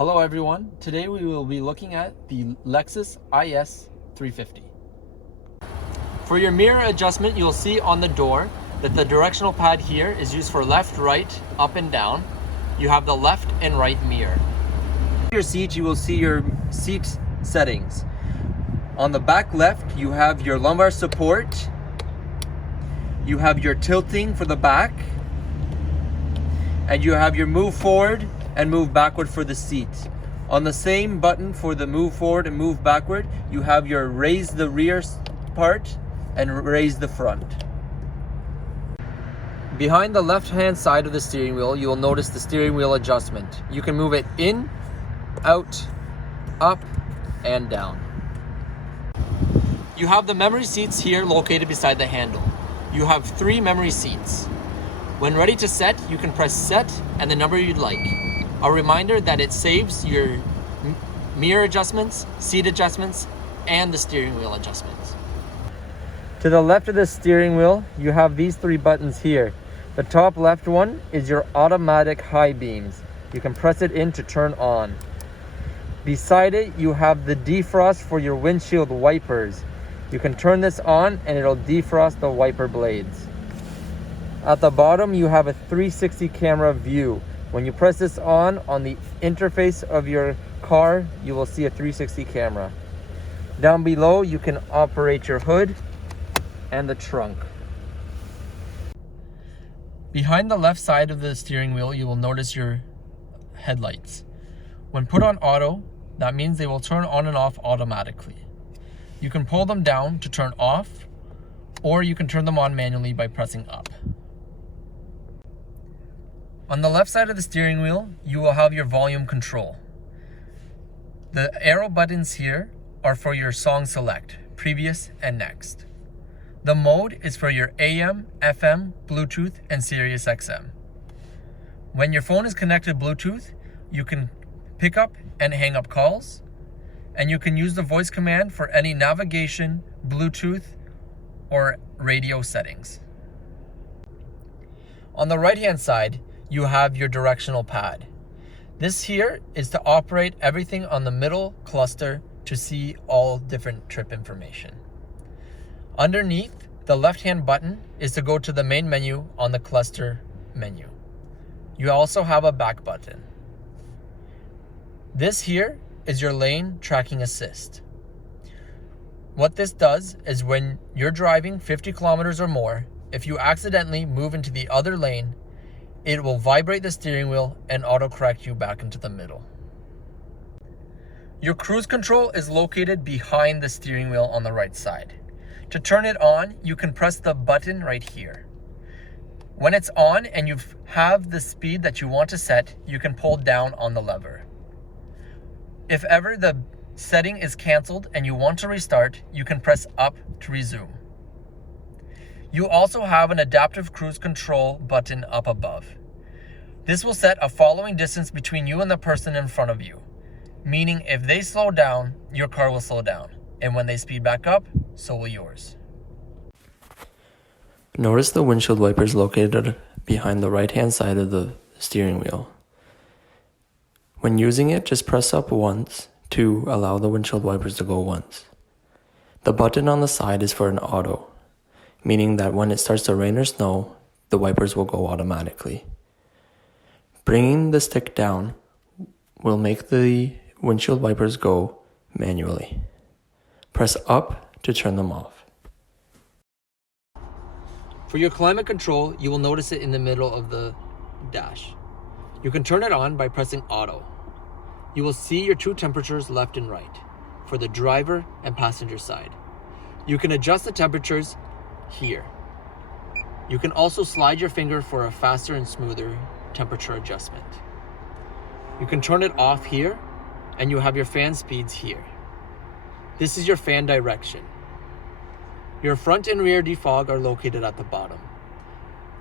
Hello everyone, today we will be looking at the Lexus IS 350. For your mirror adjustment, you'll see on the door that the directional pad here is used for left, right, up and down. You have the left and right mirror. Your seat, you will see your seat settings. On the back left, you have your lumbar support. You have your tilting for the back. And you have your move forward and move backward for the seat. On the same button for the move forward and move backward, you have your raise the rear part and raise the front. Behind the left-hand side of the steering wheel, you will notice the steering wheel adjustment. You can move it in, out, up, and down. You have the memory seats here located beside the handle. You have 3 memory seats. When ready to set, you can press set and the number you'd like. A reminder that it saves your mirror adjustments, seat adjustments, and the steering wheel adjustments. To the left of the steering wheel, you have these 3 buttons here. The top left one is your automatic high beams. You can press it in to turn on. Beside it, you have the defrost for your windshield wipers. You can turn this on and it'll defrost the wiper blades. At the bottom, you have a 360 camera view. When you press this on the interface of your car, you will see a 360 camera. Down below, you can operate your hood and the trunk. Behind the left side of the steering wheel, you will notice your headlights. When put on auto, that means they will turn on and off automatically. You can pull them down to turn off, or you can turn them on manually by pressing up. On the left side of the steering wheel, you will have your volume control. The arrow buttons here are for your song select, previous and next. The mode is for your AM, FM, Bluetooth, and Sirius XM. When your phone is connected Bluetooth, you can pick up and hang up calls, and you can use the voice command for any navigation, Bluetooth, or radio settings. On the right-hand side, you have your directional pad. This here is to operate everything on the middle cluster to see all different trip information. Underneath, the left-hand button is to go to the main menu on the cluster menu. You also have a back button. This here is your lane tracking assist. What this does is when you're driving 50 kilometers or more, if you accidentally move into the other lane, it will vibrate the steering wheel and autocorrect you back into the middle. Your cruise control is located behind the steering wheel on the right side. To turn it on, you can press the button right here. When it's on and you have the speed that you want to set, you can pull down on the lever. If ever the setting is canceled and you want to restart, you can press up to resume. You also have an adaptive cruise control button up above. This will set a following distance between you and the person in front of you, meaning if they slow down, your car will slow down, and when they speed back up, so will yours. Notice the windshield wipers located behind the right-hand side of the steering wheel. When using it, just press up once to allow the windshield wipers to go once. The button on the side is for an auto, meaning that when it starts to rain or snow, the wipers will go automatically. Bringing the stick down will make the windshield wipers go manually. Press up to turn them off. For your climate control, you will notice it in the middle of the dash. You can turn it on by pressing auto. You will see your 2 temperatures left and right for the driver and passenger side. You can adjust the temperatures here. You can also slide your finger for a faster and smoother temperature adjustment. You can turn it off here, and you have your fan speeds here. This is your fan direction. Your front and rear defog are located at the bottom.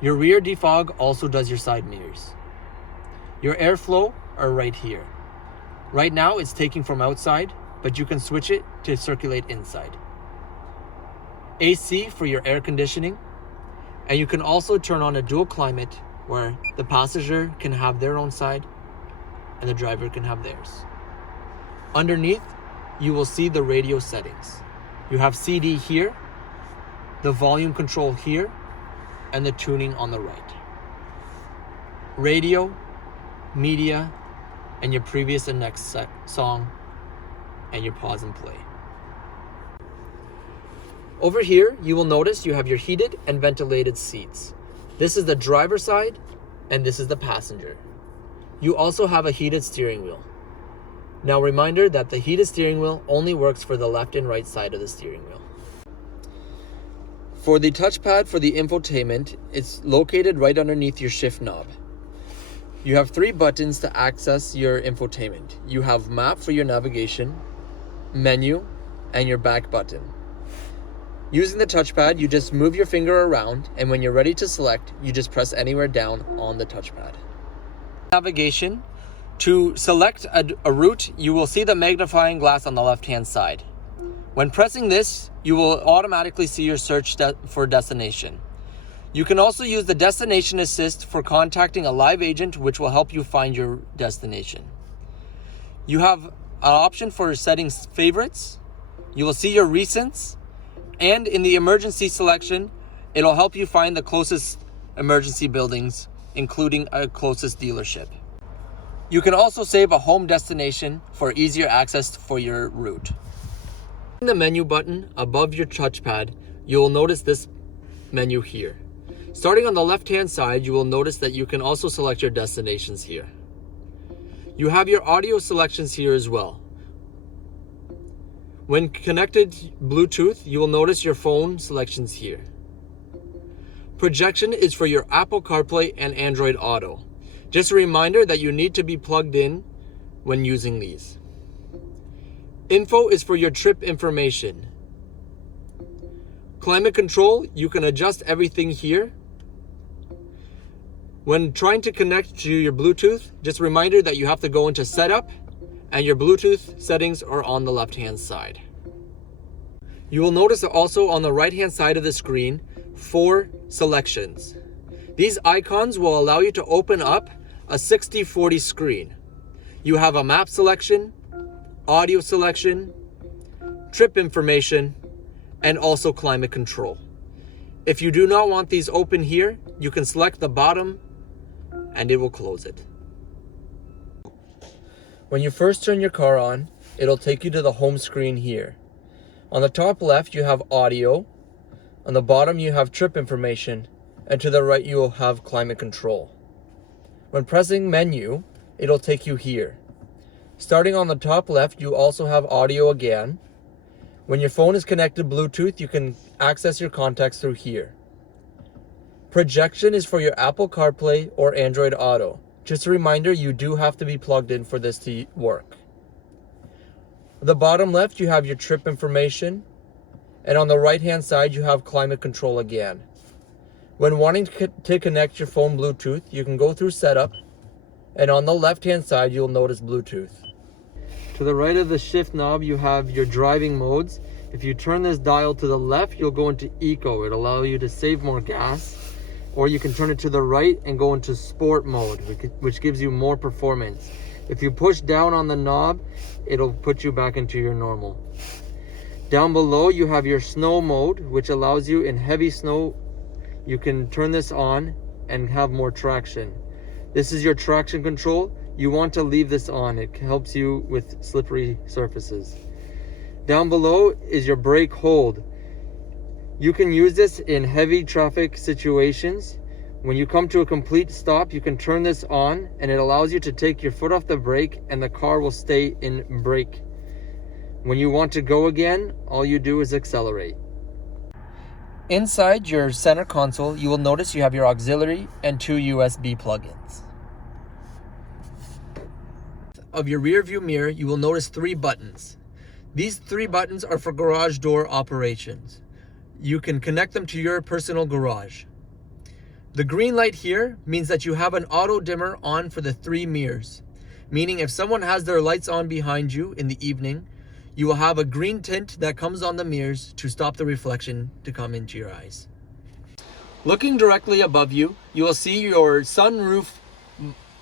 Your rear defog also does your side mirrors. Your airflow are right here. Right now it's taking from outside, but you can switch it to circulate inside. AC for your air conditioning, and you can also turn on a dual climate where the passenger can have their own side and the driver can have theirs. Underneath, you will see the radio settings. You have CD here, the volume control here, and the tuning on the right. Radio, media, and your previous and next song, and your pause and play. Over here, you will notice you have your heated and ventilated seats. This is the driver side, and this is the passenger. You also have a heated steering wheel. Now, reminder that the heated steering wheel only works for the left and right side of the steering wheel. For the touchpad for the infotainment, it's located right underneath your shift knob. You have 3 buttons to access your infotainment. You have map for your navigation, menu, and your back button. Using the touchpad, you just move your finger around, and when you're ready to select, you just press anywhere down on the touchpad. Navigation. To select a route, you will see the magnifying glass on the left-hand side. When pressing this, you will automatically see your search for destination. You can also use the destination assist for contacting a live agent, which will help you find your destination. You have an option for setting favorites. You will see your recents, and in the emergency selection, it'll help you find the closest emergency buildings, including a closest dealership. You can also save a home destination for easier access for your route. In the menu button above your touchpad, you will notice this menu here. Starting on the left-hand side, you will notice that you can also select your destinations here. You have your audio selections here as well. When connected Bluetooth, you will notice your phone selections here. Projection is for your Apple CarPlay and Android Auto. Just a reminder that you need to be plugged in when using these. Info is for your trip information. Climate control, you can adjust everything here. When trying to connect to your Bluetooth, just a reminder that you have to go into setup, and your Bluetooth settings are on the left-hand side. You will notice also on the right-hand side of the screen 4 selections. These icons will allow you to open up a 60/40 screen. You have a map selection, audio selection, trip information, and also climate control. If you do not want these open here, you can select the bottom and it will close it. When you first turn your car on, it'll take you to the home screen here. On the top left, you have audio. On the bottom, you have trip information. And to the right, you will have climate control. When pressing menu, it'll take you here. Starting on the top left, you also have audio again. When your phone is connected Bluetooth, you can access your contacts through here. Projection is for your Apple CarPlay or Android Auto. Just a reminder, you do have to be plugged in for this to work. At the bottom left, you have your trip information. And on the right-hand side, you have climate control again. When wanting to connect your phone Bluetooth, you can go through setup. And on the left-hand side, you'll notice Bluetooth. To the right of the shift knob, you have your driving modes. If you turn this dial to the left, you'll go into eco. It'll allow you to save more gas. Or you can turn it to the right and go into sport mode, which gives you more performance. If you push down on the knob, it'll put you back into your normal. Down below, you have your snow mode, which allows you in heavy snow, you can turn this on and have more traction. This is your traction control. You want to leave this on. It helps you with slippery surfaces. Down below is your brake hold. You can use this in heavy traffic situations. When you come to a complete stop, you can turn this on and it allows you to take your foot off the brake and the car will stay in brake. When you want to go again, all you do is accelerate. Inside your center console, you will notice you have your auxiliary and 2 USB plugins. Of your rear view mirror, you will notice 3 buttons. These 3 buttons are for garage door operations. You can connect them to your personal garage. The green light here means that you have an auto dimmer on for the 3 mirrors, meaning if someone has their lights on behind you in the evening, you will have a green tint that comes on the mirrors to stop the reflection to come into your eyes. Looking directly above you, you will see your sunroof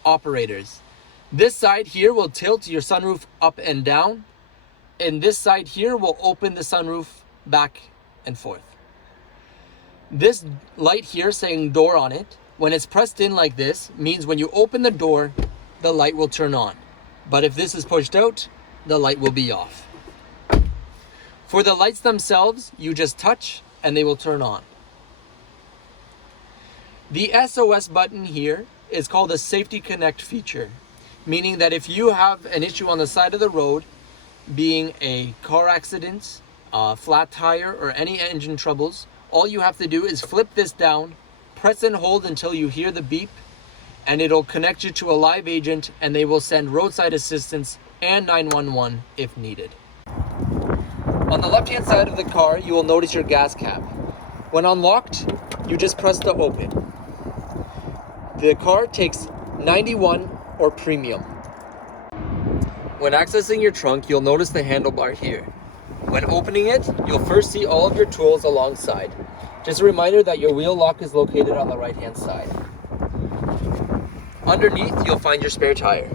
operators. This side here will tilt your sunroof up and down, and this side here will open the sunroof back and forth. This light here saying door on it, when it's pressed in like this, means when you open the door, the light will turn on. But if this is pushed out, the light will be off. For the lights themselves, you just touch and they will turn on. The SOS button here is called a Safety Connect feature, meaning that if you have an issue on the side of the road, being a car accident, a flat tire, or any engine troubles, all you have to do is flip this down, press and hold until you hear the beep, and it'll connect you to a live agent, and they will send roadside assistance and 911 if needed. On the left-hand side of the car, you will notice your gas cap. When unlocked, you just press to open. The car takes 91 or premium. When accessing your trunk, you'll notice the handlebar here. When opening it, you'll first see all of your tools alongside. Just a reminder that your wheel lock is located on the right-hand side. Underneath, you'll find your spare tire.